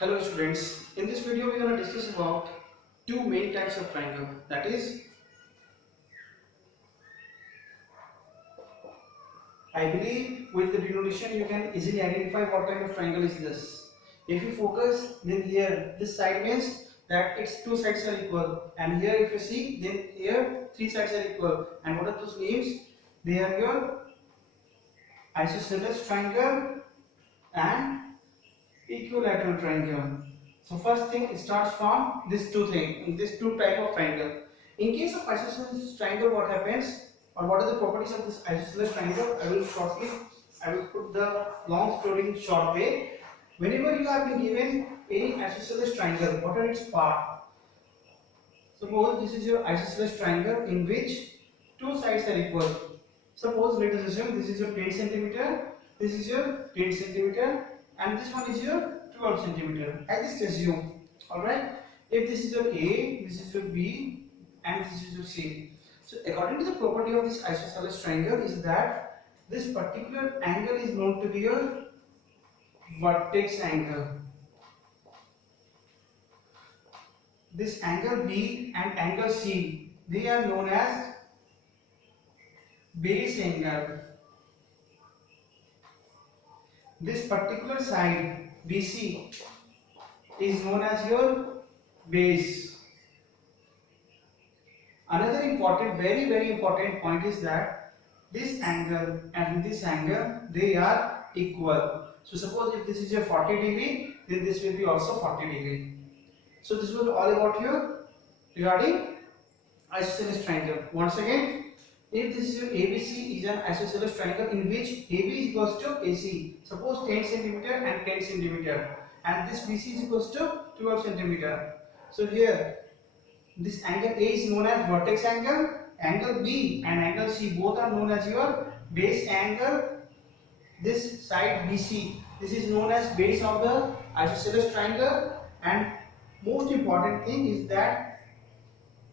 Hello students, in this video we are going to discuss about two main types of triangle, that is, I believe with the denotation you can easily identify what kind of triangle is this. If you focus, then here this side means that its two sides are equal, and here if you see, then here three sides are equal. And what are those names? They are your isosceles triangle and equilateral triangle. So first thing, it starts from this two type of triangle. In case of isosceles triangle, what happens, or what are the properties of this isosceles triangle? I will put the long story in short way. Whenever you have been given any isosceles triangle, what are its parts? Suppose this is your isosceles triangle in which two sides are equal. Suppose let us assume this is your 10 centimeter, this is your 10 centimeter, and this one is your 12 centimeter. I just assume, alright. If this is your A, this is your B, and this is your C. So according to the property of this isosceles triangle is that this particular angle is known to be your vertex angle. This angle B and angle C, they are known as base angle. This particular side BC is known as your base. Another important, very important point is that this angle and this angle, they are equal. So suppose if this is your 40 degree, then this will be also 40 degree. So this was all about your regarding isosceles triangle. Once again, if this is your ABC is an isosceles triangle in which AB is equals to AC. Suppose 10 centimeter and 10 centimeter, and this BC is equals to 12 centimeter. So here, this angle A is known as vertex angle. Angle B and angle C both are known as your base angle. This side BC, this is known as base of the isosceles triangle. And most important thing is that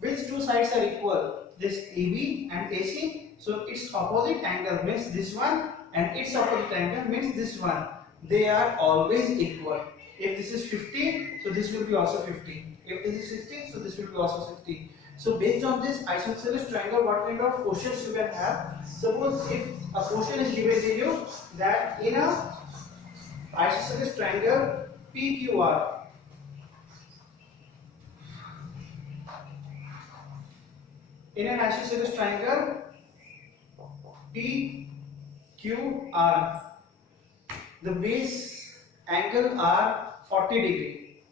which two sides are equal? This AB and AC. So its opposite angle means this one, and its opposite angle means this one. They are always equal. If this is 50, so this will be also 50. If this is 60, so this will be also 60. So based on this isosceles triangle, what kind of questions you can have? Suppose if a question is given to you that in a isosceles triangle PQR, in an isosceles triangle PQR, the base angle are 40 degree.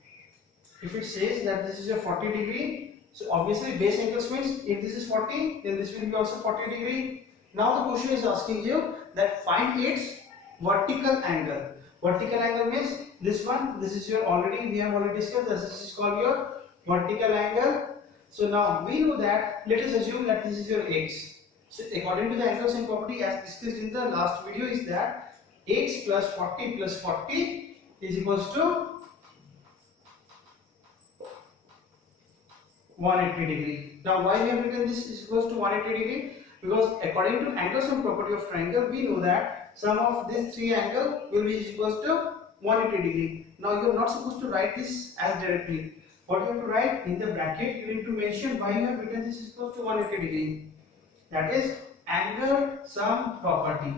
If it says that this is a 40 degree, so obviously base angles means if this is 40, then this will be also 40 degree. Now the question is asking you that find its vertical angle. Vertical angle means this one. This is your we have already discussed. This is called your vertical angle. So now we know that, let us assume that this is your x. So according to the angles and property as discussed in the last video is that x plus 40 is equals to 180 degree. Now why we have written this is equals to 180 degree? Because according to angles and property of triangle, we know that sum of these three angles will be equals to 180 degree. Now you are not supposed to write this as directly. What you have to write in the bracket, you need to mention why you have written this is equals to 180 degree. That is angle sum property.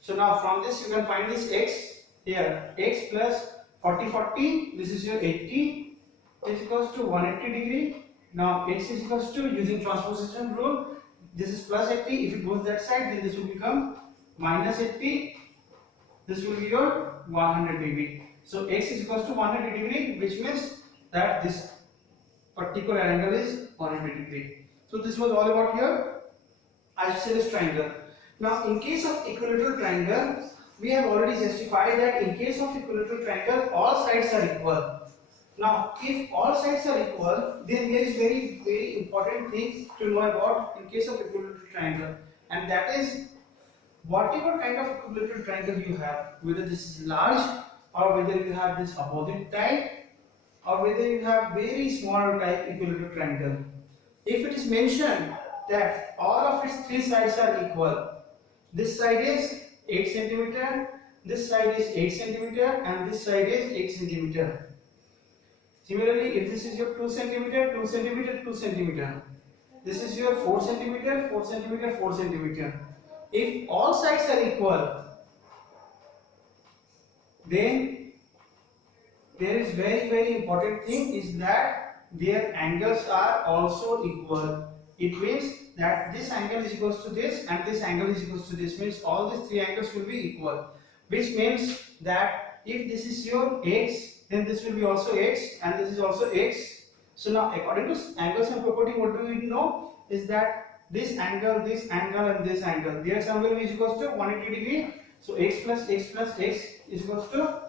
So now from this you can find this x here. X plus 40, this is your 80 is equals to 180 degree. Now x is equals to, using transposition rule, this is plus 80. If it goes that side, then this will become minus 80. This will be your 100 degree. So x is equals to 100 degree, which means that this particular angle is 100 degree. So this was all about your isosceles triangle. Now in case of equilateral triangle, we have already justified that in case of equilateral triangle, all sides are equal. Now if all sides are equal, then there is very important thing to know about in case of equilateral triangle, and that is whatever kind of equilateral triangle you have, whether this is large or whether you have this opposite type, or whether you have very small type equilateral triangle. If it is mentioned that all of its three sides are equal, this side is 8 centimeter, this side is 8 centimeter, and this side is 8 centimeter. Similarly, if this is your 2 centimeter, 2 centimeter, 2 centimeter, this is your 4 centimeter, 4 centimeter, 4 centimeter. If all sides are equal, then there is very important thing is that their angles are also equal. It means that this angle is equals to this and this angle is equals to this, means all these three angles will be equal, which means that if this is your x, then this will be also x and this is also x. So now according to angle-sum property, what do we know is that this angle and this angle, their sum will be equals to 180 degree. So x plus x is equals to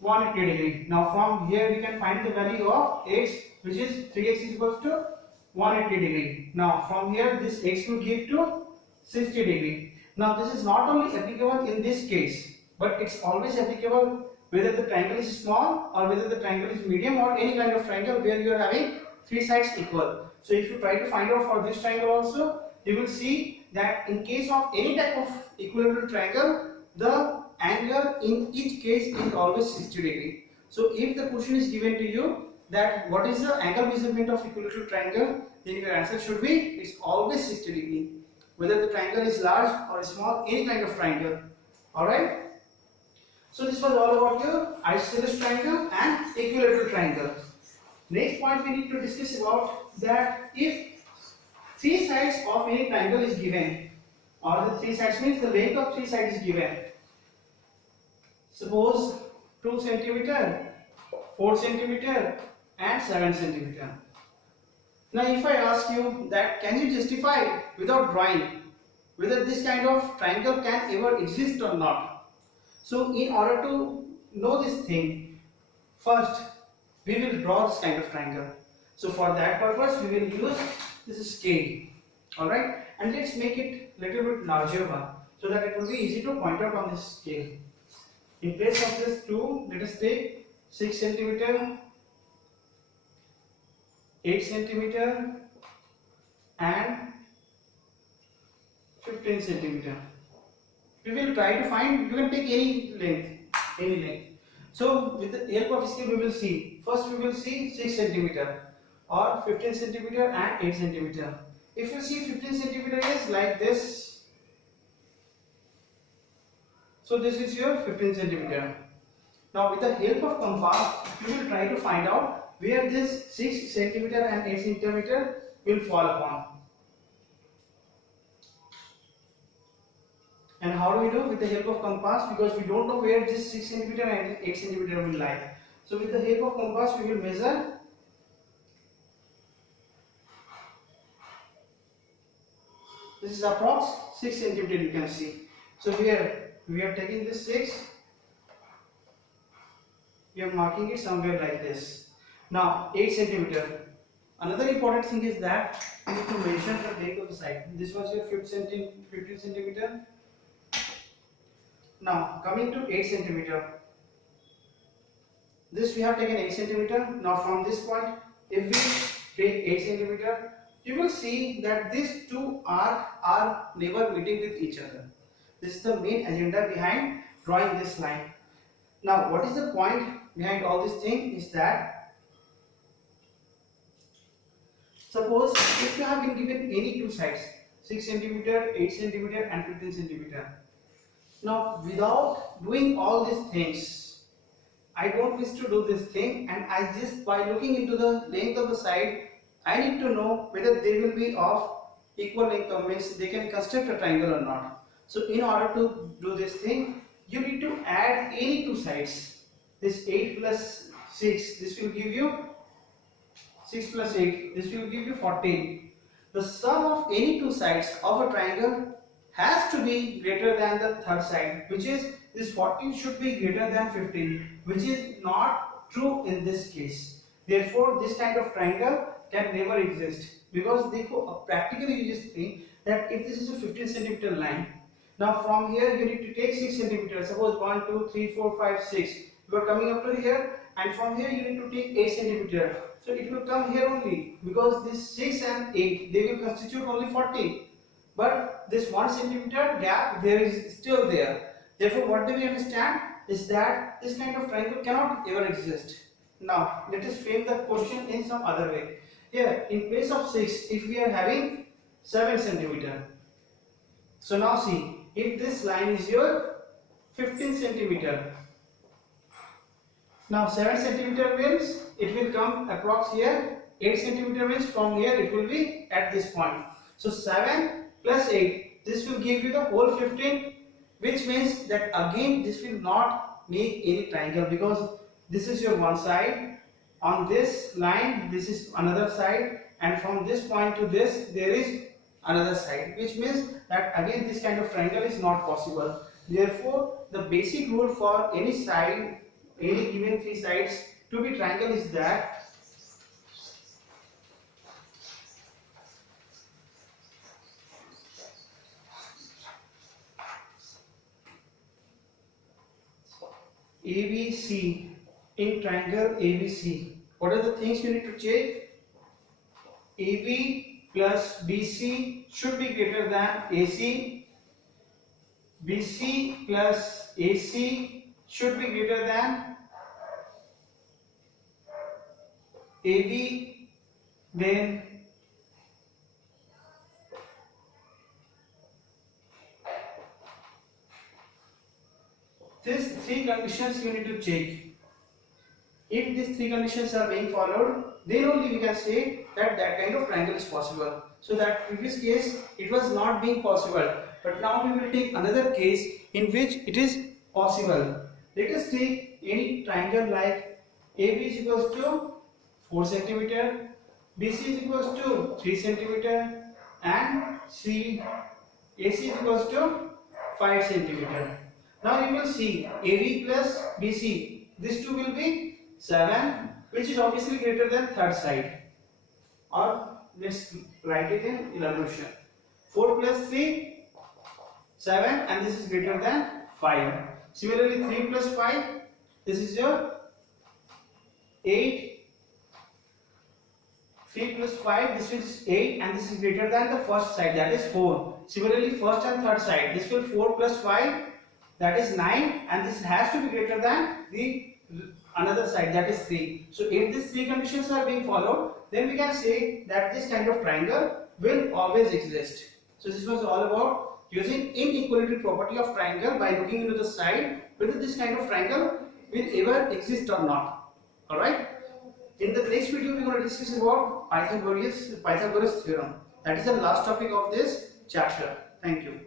180 degree. Now from here we can find the value of x, which is 3x is equals to 180 degree. Now from here this x will give to 60 degree. Now this is not only applicable in this case, but it's always applicable whether the triangle is small or whether the triangle is medium or any kind of triangle where you are having three sides equal. So if you try to find out for this triangle also, you will see that in case of any type of equilateral triangle, the angle in each case is always 60 degree. So if the question is given to you that what is the angle measurement of equilateral triangle, then your answer should be it's always 60 degree, whether the triangle is large or small, any kind of triangle. Alright. So this was all about your isosceles triangle and equilateral triangle. Next point we need to discuss about that if three sides of any triangle is given, or the three sides means the length of three sides is given. Suppose 2 centimeter, 4 centimeter and 7 centimeter. Now if I ask you that can you justify without drawing whether this kind of triangle can ever exist or not? So in order to know this thing, first we will draw this kind of triangle. So for that purpose we will use this scale. Alright, and let's make it little bit larger one so that it will be easy to point out on this scale. In place of this 2, let us take 6 centimeter, 8 centimeter and 15 centimeter. We will try to find, you can take any length. So with the help of scale we will see, first we will see 6 centimeter or 15 centimeter and 8 centimeter. If you see 15 centimeter is like this, so this is your 15 centimeter. Now with the help of compass, you will try to find out where this 6 centimeter and 8 centimeter will fall upon. And how do we do? With the help of compass, because we don't know where this 6 centimeter and 8 centimeter will lie. So with the help of compass, we will measure. This is approx 6 centimeter, you can see. So here we are taking this 6, we are marking it somewhere like this. Now 8 centimeter. Another important thing is that you need to measure the length of the side. This was your 15 centimeter. Now coming to 8 centimeter. This we have taken 8 centimeter. Now from this point, if we take 8 centimeter, you will see that these two arcs are never meeting with each other. This is the main agenda behind drawing this line. Now what is the point behind all this thing is that suppose if you have been given any two sides, 6 centimeter, 8 centimeter and 15 centimeter. Now without doing all these things, I don't wish to do this thing, and I just by looking into the length of the side, I need to know whether they will be of equal length, or means they can construct a triangle or not. So in order to do this thing, you need to add any two sides. This 8 plus 6, this will give you 6 plus 8, this will give you 14. The sum of any two sides of a triangle has to be greater than the third side, which is this 14 should be greater than 15, which is not true in this case. Therefore, this kind of triangle can never exist, because practically you just think that if this is a 15 centimeter line, now from here you need to take 6 centimeters. Suppose 1, 2, 3, 4, 5, 6. You are coming up to here, and from here you need to take 8 centimeter. So it will come here only, because this 6 and 8 they will constitute only 14. But this 1 centimeter gap there is still there. Therefore, what do we understand is that this kind of triangle cannot ever exist. Now let us frame the question in some other way. Here in place of 6, if we are having 7 centimeter. So now see, if this line is your 15 centimeter. Now 7 centimeter means it will come across here. 8 centimeter means from here it will be at this point. So 7 plus 8, this will give you the whole 15, which means that again this will not make any triangle, because this is your one side, on this line this is another side, and from this point to this there is another side, which means that again this kind of triangle is not possible. Therefore the basic rule for any side, any given three sides to be triangle is that ABC, in triangle ABC, what are the things you need to check? AB plus BC should be greater than AC. BC plus AC should be greater than AB. Then these three conditions you need to check. If these three conditions are being followed, then only we can say that that kind of triangle is possible. So that previous case it was not being possible, but now we will take another case in which it is possible. Let us take any triangle like AB is equals to 4 centimeter, BC is equals to 3 centimeter, and AC is equals to 5 centimeter. Now you will see AB plus BC, these two will be 7, which is obviously greater than third side, or let's write it in elaboration. 4 plus 3, 7, and this is greater than 5. Similarly 3 plus 5, this is your 8. 3 plus 5, this is 8, and this is greater than the first side, that is 4. Similarly first and third side, this will 4 plus 5, that is 9, and this has to be greater than the another side, that is 3. So if these three conditions are being followed, then we can say that this kind of triangle will always exist. So this was all about using inequality property of triangle by looking into the side whether this kind of triangle will ever exist or not. Alright. In the next video we are going to discuss about Pythagoras theorem. That is the last topic of this chapter. Thank you.